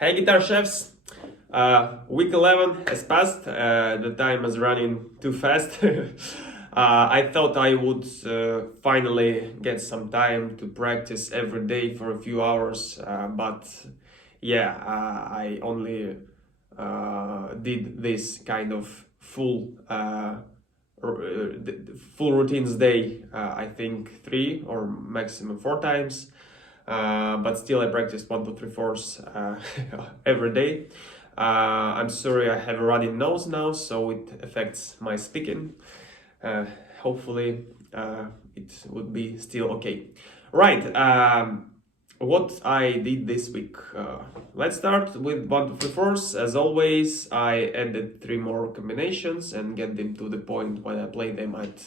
Hey guitar chefs! Week 11 has passed, the time is running too fast. I thought I would finally get some time to practice every day for a few hours, but yeah, I only did this kind of full routines day, I think 3 or maximum 4 times. But still I practiced 1, 2, 3, 4s every day. I'm sorry, I have a runny nose now, so it affects my speaking. Hopefully it would be still okay. Right, what I did this week. Let's start with 1, 2, 3, 4s. As always, I added 3 more combinations and get them to the point when I play them at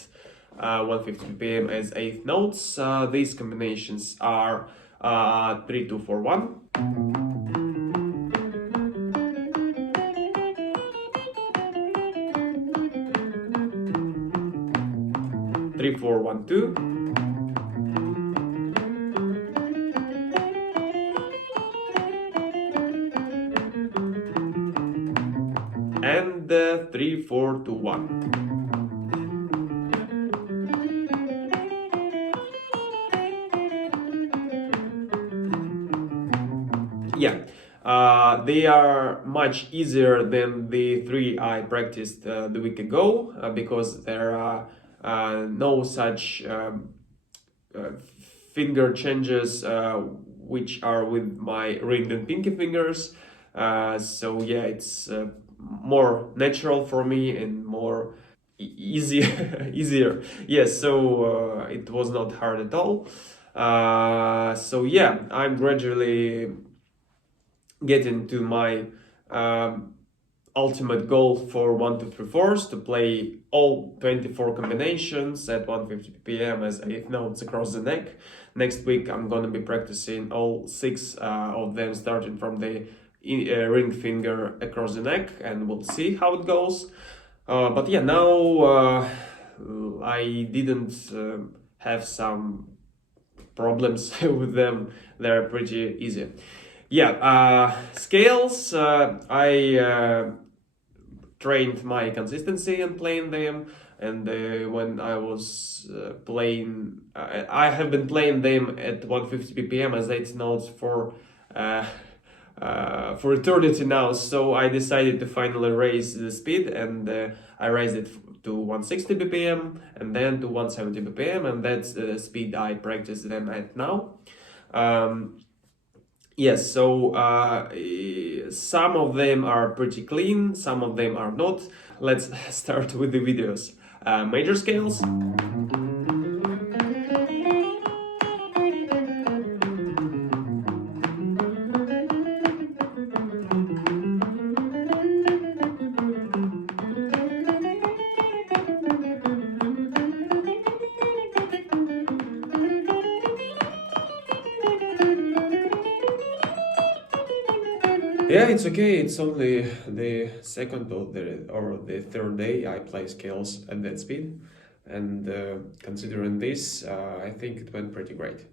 150 BPM as 8th notes. These combinations are 3, 2, 4, 1. 3, 4, 1, 2. And 3, 4, 2, 1. Yeah, they are much easier than the 3 I practiced the week ago because there are no such finger changes which are with my ring and pinky fingers. So yeah, it's more natural for me and more easier. Yes, so it was not hard at all. So yeah, I'm gradually getting to my ultimate goal for 1, 2, 3, 4s to play all 24 combinations at 150 BPM as 8th notes across the neck. Next week I'm gonna be practicing all 6 of them, starting from the ring finger across the neck, and we'll see how it goes. But yeah, now I didn't have some problems with them. They're pretty easy. Yeah, scales, I trained my consistency in playing them, and when I was playing, I have been playing them at 150 BPM as 8 notes for eternity now, so I decided to finally raise the speed, and I raised it to 160 BPM and then to 170 BPM, and that's the speed I practice them at now. Yes, so some of them are pretty clean, some of them are not. Let's start with the videos. Major scales. Yeah, it's okay. It's only the second or the third day I play scales at that speed, and considering this, I think it went pretty great.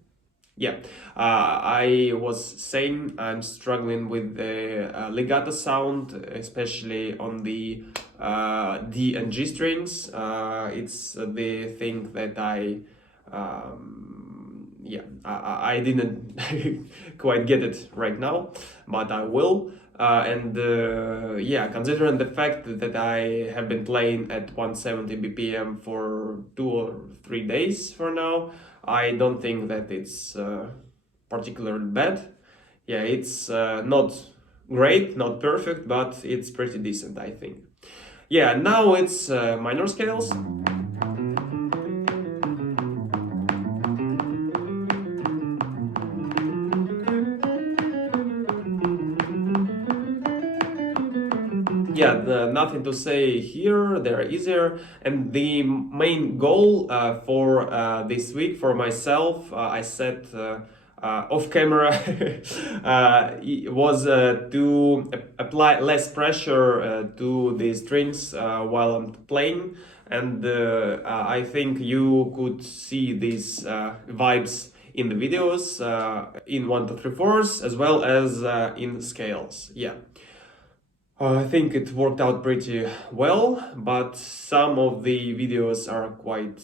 Yeah, I was saying I'm struggling with the legato sound, especially on the D and G strings. It's the thing that I didn't quite get it right now, but I will. Yeah, considering the fact that I have been playing at 170 BPM for 2 or 3 days for now, I don't think that it's particularly bad. Yeah, it's not great, not perfect, but it's pretty decent, I think. Yeah, now it's minor scales. Yeah, nothing to say here, they're easier. And the main goal for this week for myself, I set off camera, was to apply less pressure to the strings while I'm playing. And I think you could see these vibes in the videos, in 1, 2, 3, 4s, as well as in scales. Yeah. I think it worked out pretty well, but some of the videos are quite...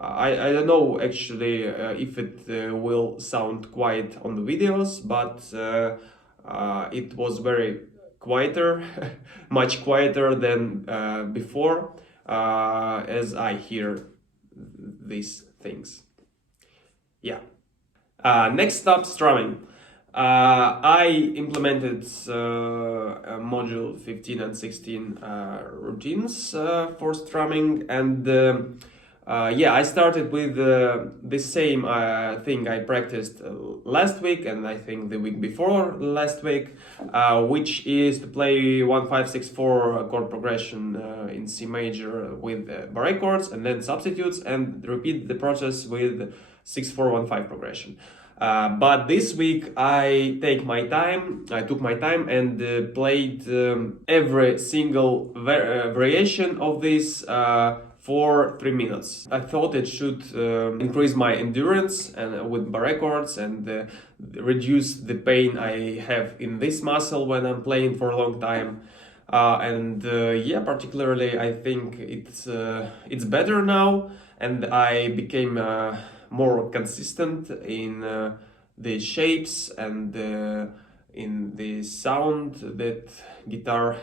I don't know actually if it will sound quiet on the videos, but it was very quieter, much quieter than before, as I hear these things. Yeah. Next up, strumming. I implemented module 15 and 16 routines for strumming, and yeah, I started with the same thing I practiced last week, and I think the week before last week, which is to play 1, 5, 6, 4 chord progression in C major with barre chords, and then substitutes, and repeat the process with 6, 4, 1, 5 progression. But this week I took my time and played every single variation of this for 3 minutes. I thought it should increase my endurance and with barre chords and reduce the pain I have in this muscle when I'm playing for a long time. Yeah, particularly I think it's better now, and I became more consistent in the shapes and in the sound that guitar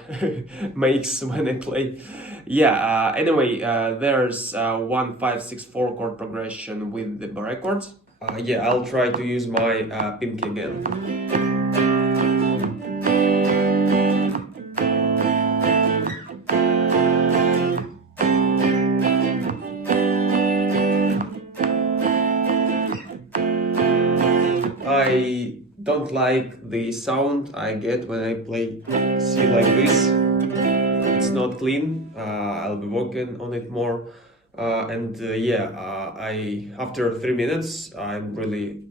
makes when I play. Yeah, anyway, there's 1, 5, 6, 4 chord progression with the barre chords. Yeah, I'll try to use my pinky again. I don't like the sound I get when I play C like this. It's not clean. I'll be working on it more. Yeah, after 3 minutes I'm really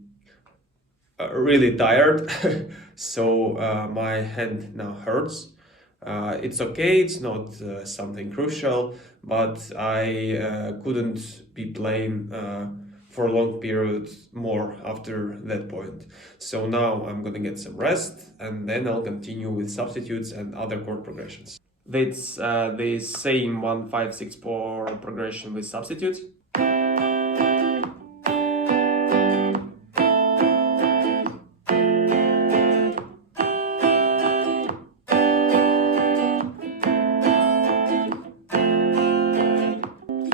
tired. So my hand now hurts. It's okay, it's not something crucial, but I couldn't be playing for a long period more after that point. So now I'm gonna get some rest, and then I'll continue with substitutes and other chord progressions. That's the same 1, 5, 6, 4 progression with substitutes.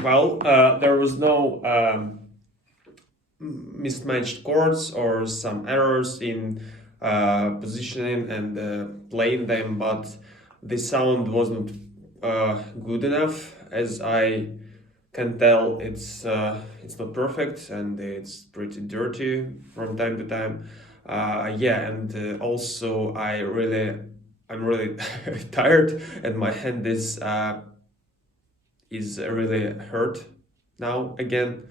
Well, there was no mismatched chords or some errors in positioning and playing them, but the sound wasn't good enough. As I can tell, it's not perfect and it's pretty dirty from time to time. Yeah, and also I'm really tired, and my hand is really hurt now again.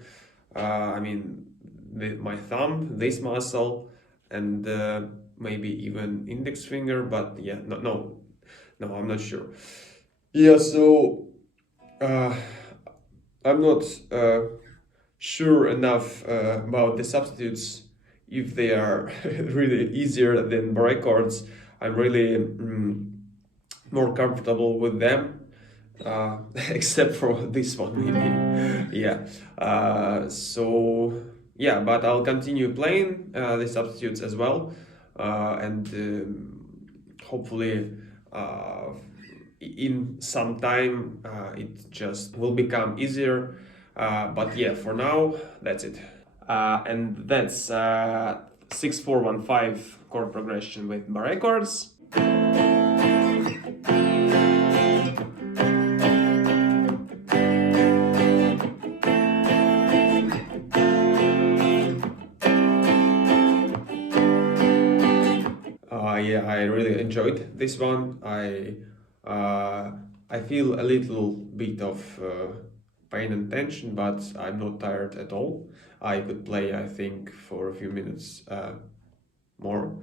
I mean, my thumb, this muscle, and maybe even index finger, but yeah, no, I'm not sure. Yeah, so I'm not sure enough about the substitutes, if they are really easier than barre chords. I'm really more comfortable with them. Except for this one, maybe. Yeah. So yeah, but I'll continue playing the substitutes as well, and hopefully in some time it just will become easier. But yeah, for now that's it. And that's 6, 4, 1, 5 chord progression with barre chords. Yeah, I really enjoyed this one. I feel a little bit of pain and tension, but I'm not tired at all. I could play, I think, for a few minutes more.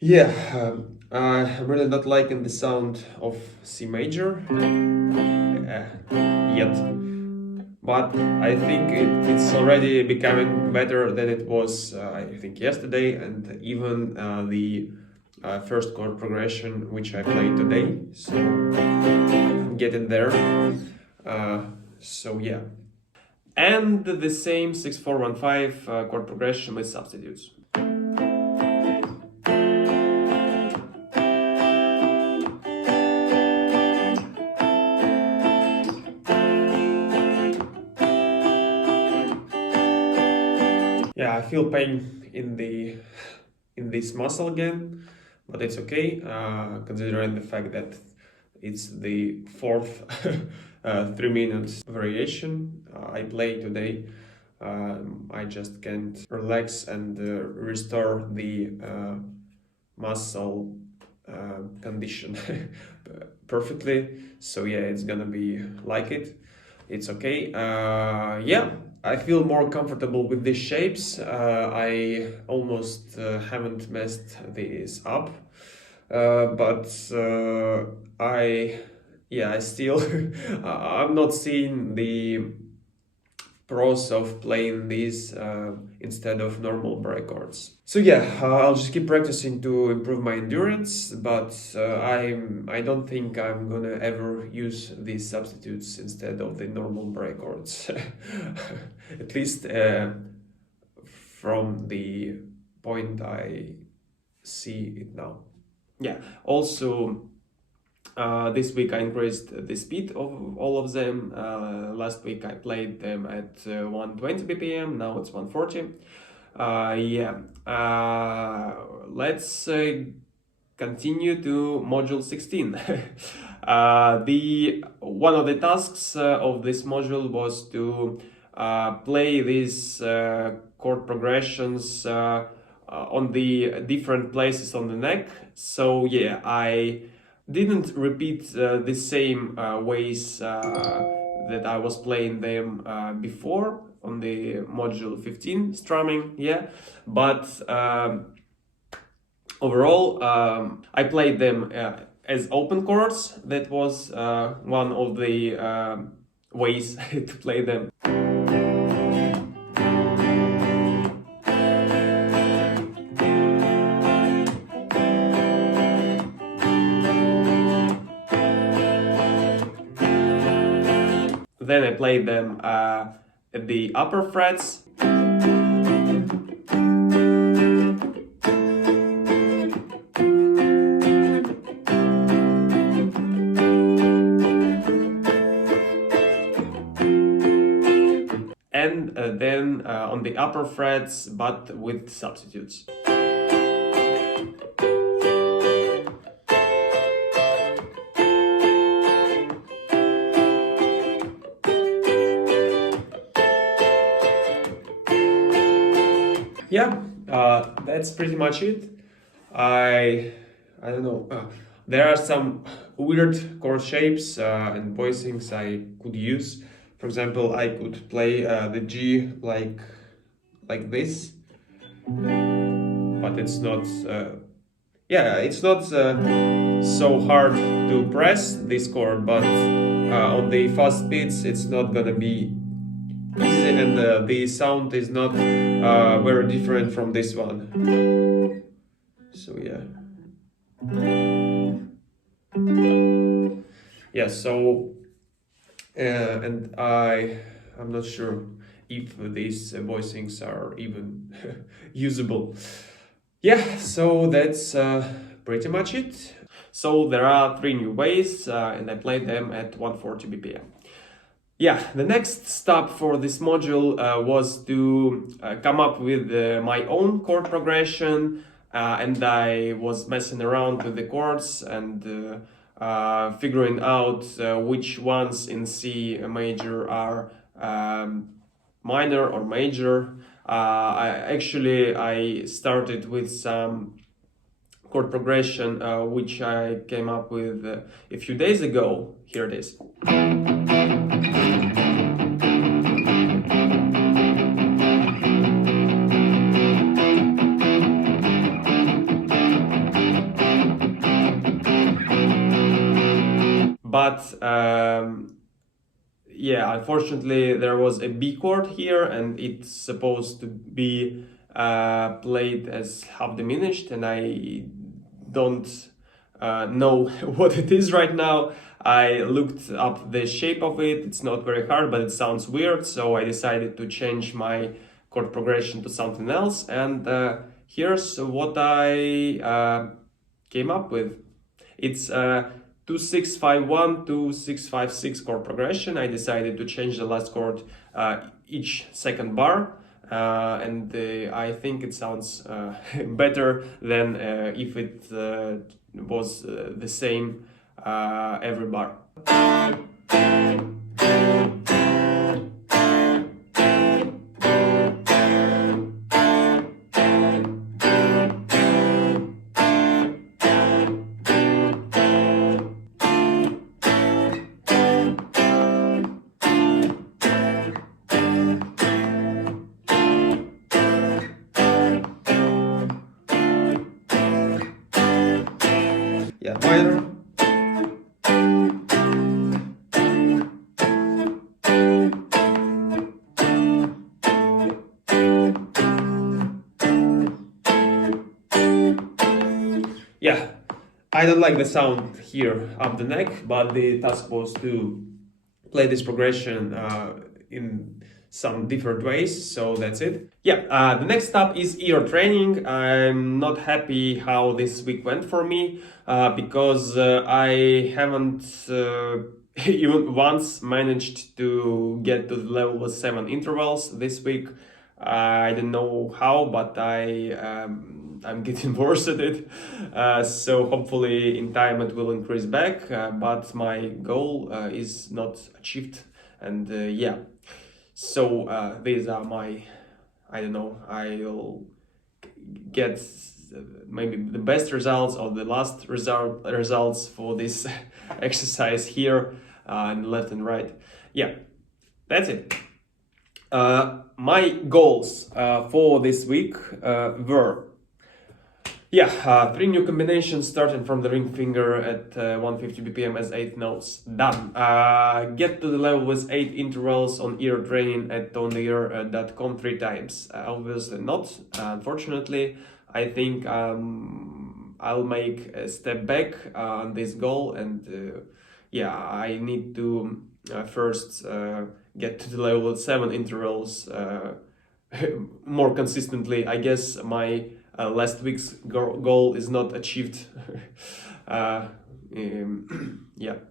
Yeah, I'm really not liking the sound of C major yet, but I think it's already becoming better than it was, I think, yesterday, and even the first chord progression which I played today. So getting there. So yeah. And the same 6-4-1-5 chord progression with substitutes. Yeah, I feel pain in this muscle again, but it's okay, considering the fact that it's the fourth 3 minutes variation I play today. I just can't relax and restore the muscle condition perfectly. So yeah, it's gonna be like it. It's okay. Yeah, I feel more comfortable with these shapes. I almost haven't messed these up, but I still I'm not seeing the pros of playing these instead of normal barre chords. So yeah, I'll just keep practicing to improve my endurance, but I don't think I'm gonna ever use these substitutes instead of the normal barre chords. At least from the point I see it now. Yeah, also this week I increased the speed of all of them. Last week I played them at 120 BPM, now it's 140. Yeah, let's continue to module 16. The one of the tasks of this module was to play these chord progressions on the different places on the neck. So yeah, I didn't repeat the same ways that I was playing them before on the module 15 strumming, yeah, but overall I played them as open chords. That was one of the ways to play them. Then I played them at the upper frets. And then on the upper frets, but with substitutes. Yeah, that's pretty much it. I don't know. There are some weird chord shapes and voicings I could use. For example, I could play the G like this, but it's not. Yeah, it's not so hard to press this chord, but on the fast speeds, it's not gonna be easy, and the sound is not very different from this one. So yeah. Yeah, so and I'm not sure if these voicings are even usable. Yeah, so that's pretty much it. So there are 3 new ways and I played them at 140 BPM. Yeah, the next step for this module was to come up with my own chord progression, and I was messing around with the chords and figuring out which ones in C major are minor or major. I started with some chord progression which I came up with a few days ago. Here it is. But yeah, unfortunately there was a B chord here, and it's supposed to be played as half diminished, and I don't know what it is right now. I looked up the shape of it. It's not very hard, but it sounds weird, so I decided to change my chord progression to something else, and here's what I came up with. It's 2651 to 656 chord progression. I decided to change the last chord each second bar, and I think it sounds better than if it was the same every bar. Yeah, minor. Yeah, I don't like the sound here of the neck, but the task was to play this progression in some different ways, so that's it. Yeah, the next step is ear training. I'm not happy how this week went for me because I haven't even once managed to get to the level with 7 intervals this week. I don't know how, but I'm getting worse at it. So hopefully in time it will increase back. But my goal is not achieved, and yeah. So these are my, I don't know. I'll get maybe the best results or the last results for this exercise here and left and right. Yeah, that's it. My goals for this week were 3 new combinations starting from the ring finger at 150 BPM as 8 notes. Done. Get to the level with 8 intervals on ear training at toneear.com 3 times. Obviously not, unfortunately. I think I'll make a step back on this goal, and I need to first get to the level of 7 intervals more consistently. I guess my last week's goal is not achieved.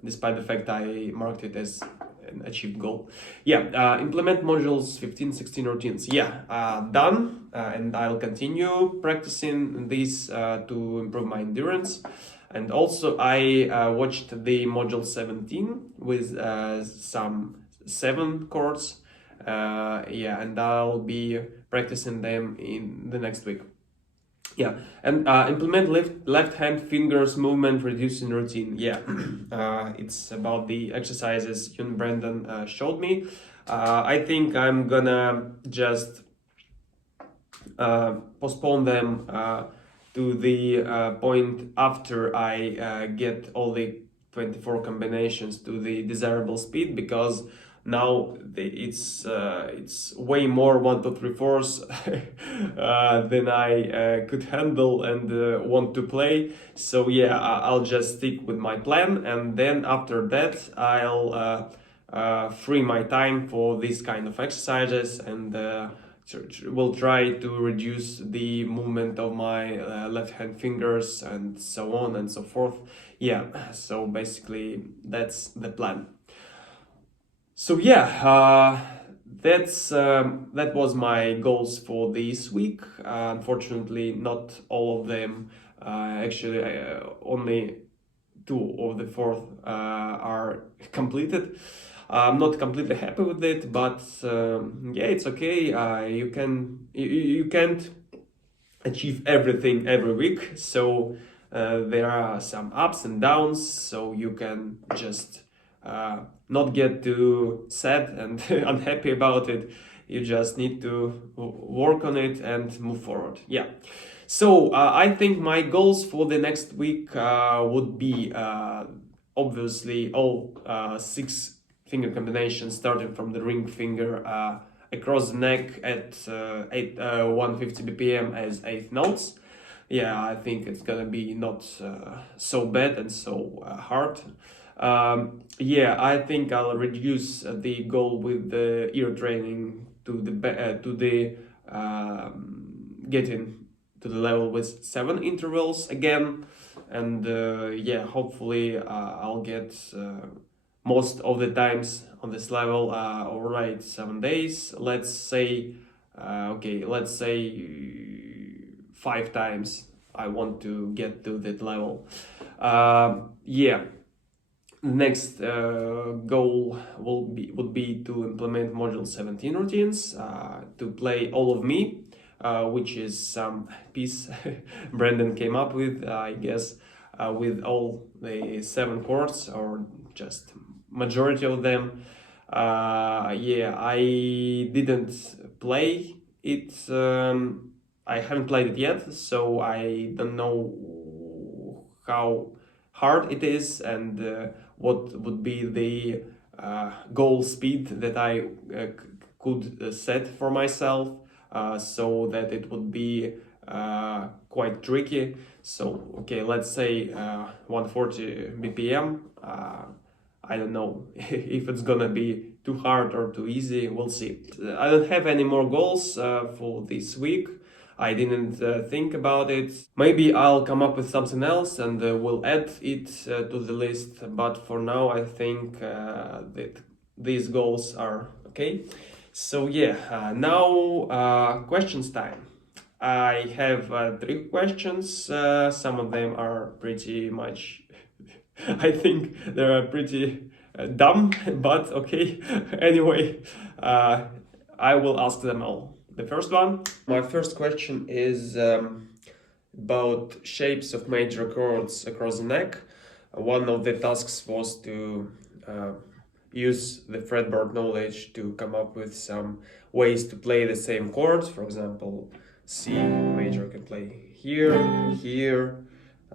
Despite the fact I marked it as an achieved goal. Implement modules 15, 16 routines. Done, and I'll continue practicing this to improve my endurance. And also I watched the module 17 with some 7 chords. And I'll be practicing them in the next week. Implement left hand fingers movement reducing routine. It's about the exercises Yun Brandon showed me. I think I'm gonna just postpone them to the point after I get all the 24 combinations to the desirable speed, because now it's way more 1, 2, 3, 4s than I could handle and want to play. So I'll just stick with my plan, and then after that I'll free my time for these kind of exercises, and will try to reduce the movement of my left hand fingers and so on and so forth. So basically that's the plan. So that was my goals for this week. Unfortunately, not all of them. Only 2 of the 4 are completed. I'm not completely happy with it, but it's okay. You can't achieve everything every week, so there are some ups and downs. So you can just not get too sad and unhappy about it. You just need to work on it and move forward. So I think my goals for the next week would be obviously all 6 finger combination starting from the ring finger across the neck at 150 BPM as 8th notes. Yeah, I think it's gonna be not so bad and so hard. Yeah, I think I'll reduce the goal with the ear training to the getting to the level with 7 intervals again, and yeah, hopefully I'll get most of the times on this level. All right, 7 days. Let's say, okay, let's say 5 times I want to get to that level. Yeah. Next goal would be to implement module 17 routines, to play All of Me, which is some piece Brandon came up with, I guess, with all the 7 chords or just majority of them. Yeah, I didn't play it. I haven't played it yet, so I don't know how hard it is and what would be the goal speed that I could set for myself, so that it would be quite tricky. So okay, let's say 140 BPM. I don't know if it's gonna be too hard or too easy. We'll see. I don't have any more goals for this week. I didn't think about it. Maybe I'll come up with something else and we'll add it to the list. But for now, I think that these goals are okay. So yeah, now questions time. I have 3 questions. Some of them are pretty much I think they're pretty dumb, but okay. Anyway, I will ask them all. The first one, my first question is about shapes of major chords across the neck. One of the tasks was to use the fretboard knowledge to come up with some ways to play the same chords. For example, C major can play here, here,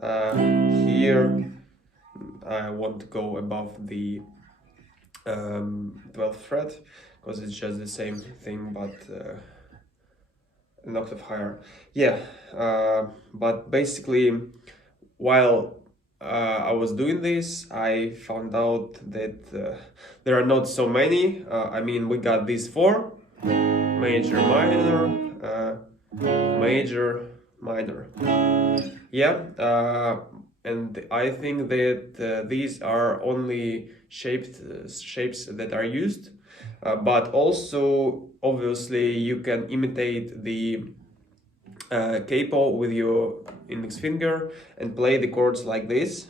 here. I want to go above the 12th fret because it's just the same thing but an octave higher. Yeah, but basically while I was doing this, I found out that there are not so many. I mean, we got these 4: major, minor, major, minor. Yeah, and I think that these are only shapes that are used, but also obviously you can imitate the capo with your index finger and play the chords like this.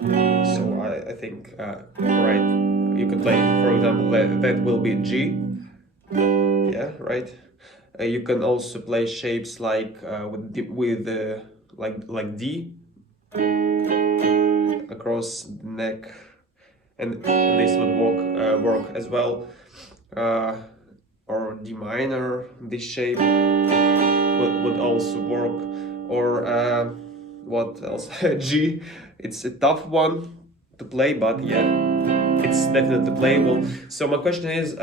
So I think right, you could play, for example, that will be G. Yeah, right. You can also play shapes like like D across the neck, and this would work as well. Or D minor, this shape would also work. Or what else? G. It's a tough one to play, but yeah, it's definitely playable. So my question is,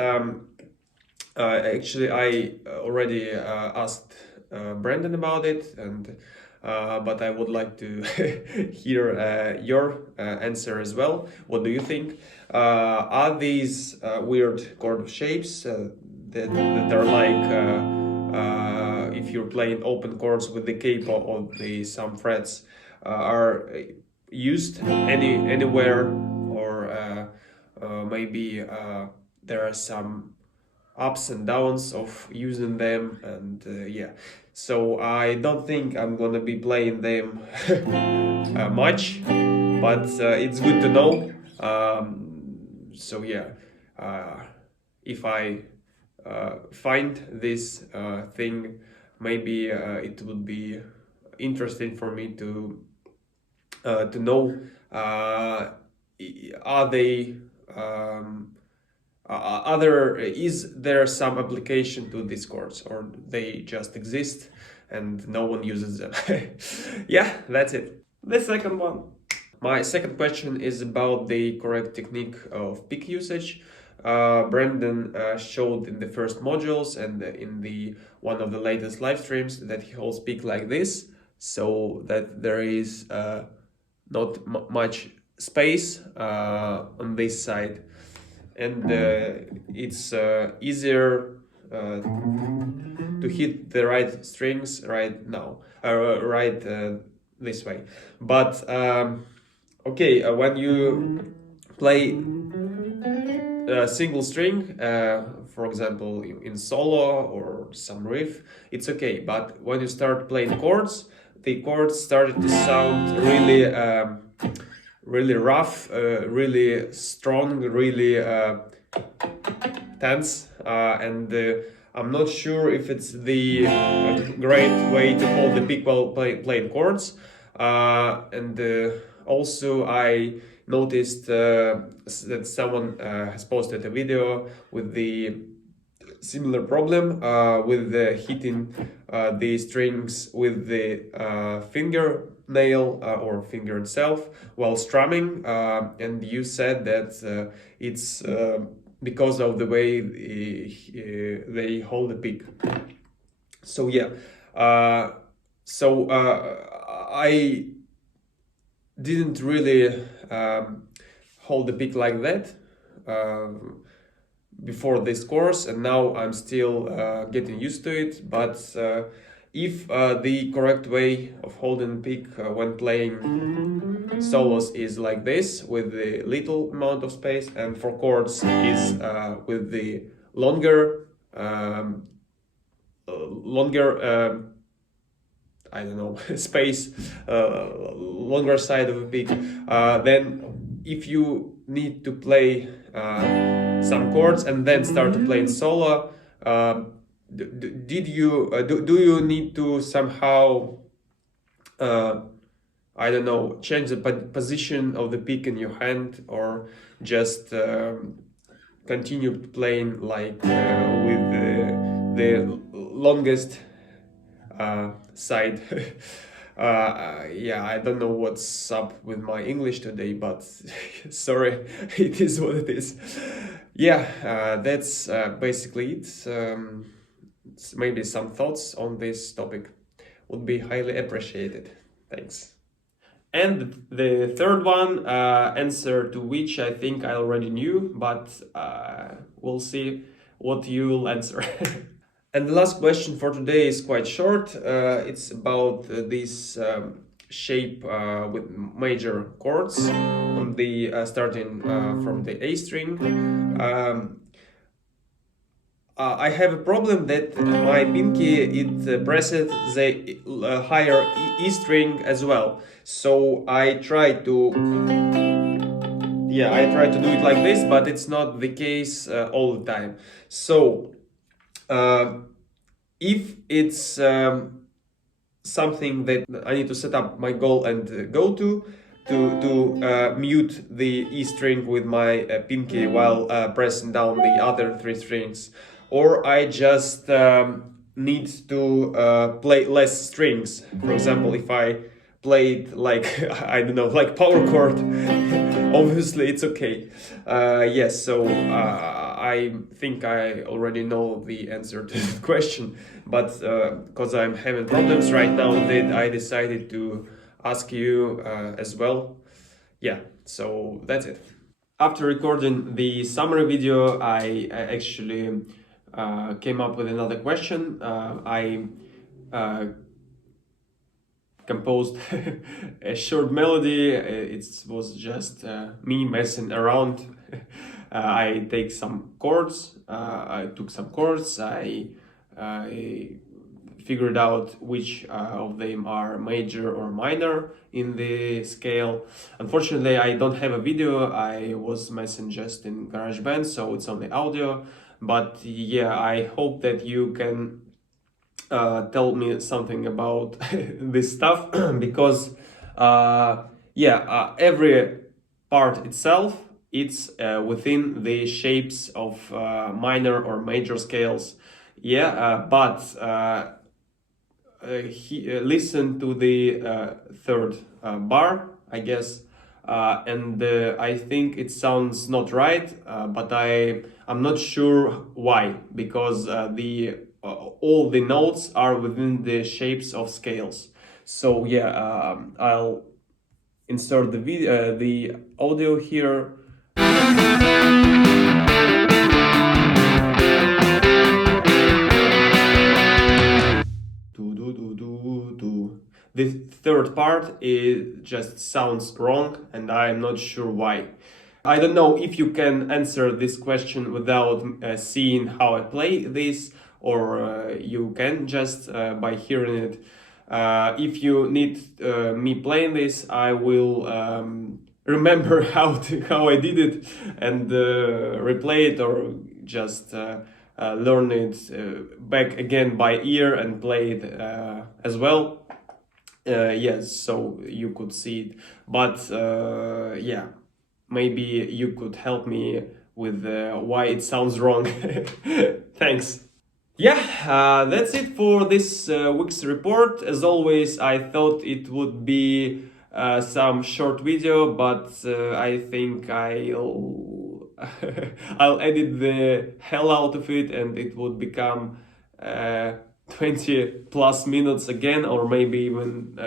actually, I already asked Brandon about it, and but I would like to hear your answer as well. What do you think? Are these weird chord shapes that are like if you're playing open chords with the capo or the some frets are used anywhere, or maybe there are some ups and downs of using them, and yeah, so I don't think I'm gonna be playing them much, but it's good to know. So yeah, if I find this thing, maybe it would be interesting for me to know, are they is there some application to these chords, or they just exist and no one uses them? Yeah, that's it. The second one. My second question is about the correct technique of pick usage. Brandon showed in the first modules and in the one of the latest live streams that he holds pick like this, so that there is not much space on this side, and it's easier to hit the right strings right now, right this way. But okay, when you play a single string, for example, in solo or some riff, it's okay. But when you start playing chords, the chords started to sound really, really rough, really strong, really tense, and I'm not sure if it's the great way to hold the pick while playing chords. And also I noticed that someone has posted a video with the similar problem with hitting the strings with the fingernail or finger itself while strumming, and you said that it's because of the way they hold the pick. So yeah, I didn't really hold the pick like that before this course, and now I'm still getting used to it. But if the correct way of holding pick when playing solos is like this, with the little amount of space, and for chords is with the longer I don't know, space, longer side of a pick, then if you need to play some chords and then start to play in solo, do you need to somehow I don't know, change the position of the pick in your hand, or just continue playing like with the longest side? Yeah, I don't know what's up with my English today, but sorry, it is what it is. Yeah, that's basically it. Maybe some thoughts on this topic would be highly appreciated. Thanks. And the third one, answer to which I think I already knew, but we'll see what you'll answer. And the last question for today is quite short. It's about this shape with major chords on the starting from the A string. I have a problem that my pinky, it presses the higher E string as well. So I try to do it like this, but it's not the case all the time. So if it's something that I need to set up my goal and go to mute the E string with my pinky while pressing down the other three strings, or I just need to play less strings. For example, if I played like I don't know, like power chord, obviously it's okay. Yes, so I think I already know the answer to the question, but because I'm having problems right now, that I decided to ask you as well. Yeah, so that's it. After recording the summary video, I actually came up with another question. I composed a short melody. It was just me messing around. I take some chords. I took some chords. I figured out which of them are major or minor in the scale. Unfortunately, I don't have a video. I was messing just in GarageBand, so it's only audio. But yeah, I hope that you can tell me something about this stuff, because every part itself, it's within the shapes of minor or major scales. Listen to the third bar, I guess. and I think it sounds not right, but I'm not sure why, because all the notes are within the shapes of scales. So yeah, I'll insert the audio here. The third part just sounds wrong, and I'm not sure why. I don't know if you can answer this question without seeing how I play this, or you can just by hearing it. If you need me playing this, I will remember how I did it and replay it, or just learn it back again by ear and play it as well. Yes, so you could see it, but yeah, maybe you could help me with why it sounds wrong. Thanks. Yeah, that's it for this week's report. As always, I thought it would be some short video, but I think I'll edit the hell out of it, and it would become 20 plus minutes again, or maybe even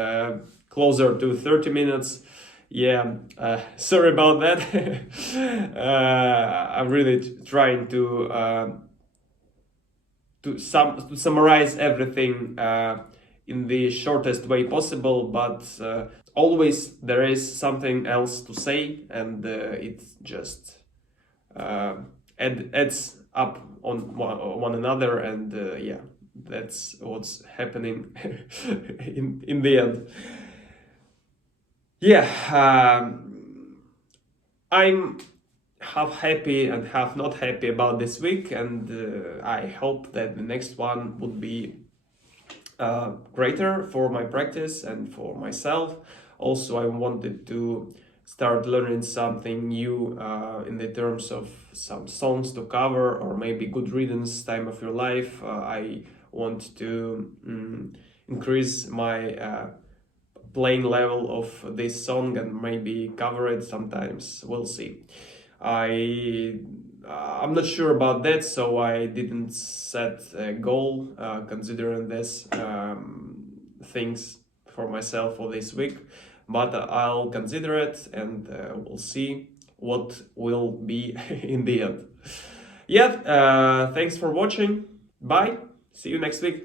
closer to 30 minutes. Yeah, sorry about that. I'm really trying to summarize everything in the shortest way possible, but always there is something else to say, and it just adds up on one another, and yeah, that's what's happening in the end. Yeah, I'm half happy and half not happy about this week, and I hope that the next one would be greater for my practice and for myself. Also, I wanted to start learning something new in the terms of some songs to cover, or maybe good riddance, Time of Your Life. I want to increase my playing level of this song and maybe cover it sometimes. We'll see. I'm not sure about that, so I didn't set a goal considering this things for myself for this week, but I'll consider it, and we'll see what will be in the end. Yeah, thanks for watching. Bye. See you next week.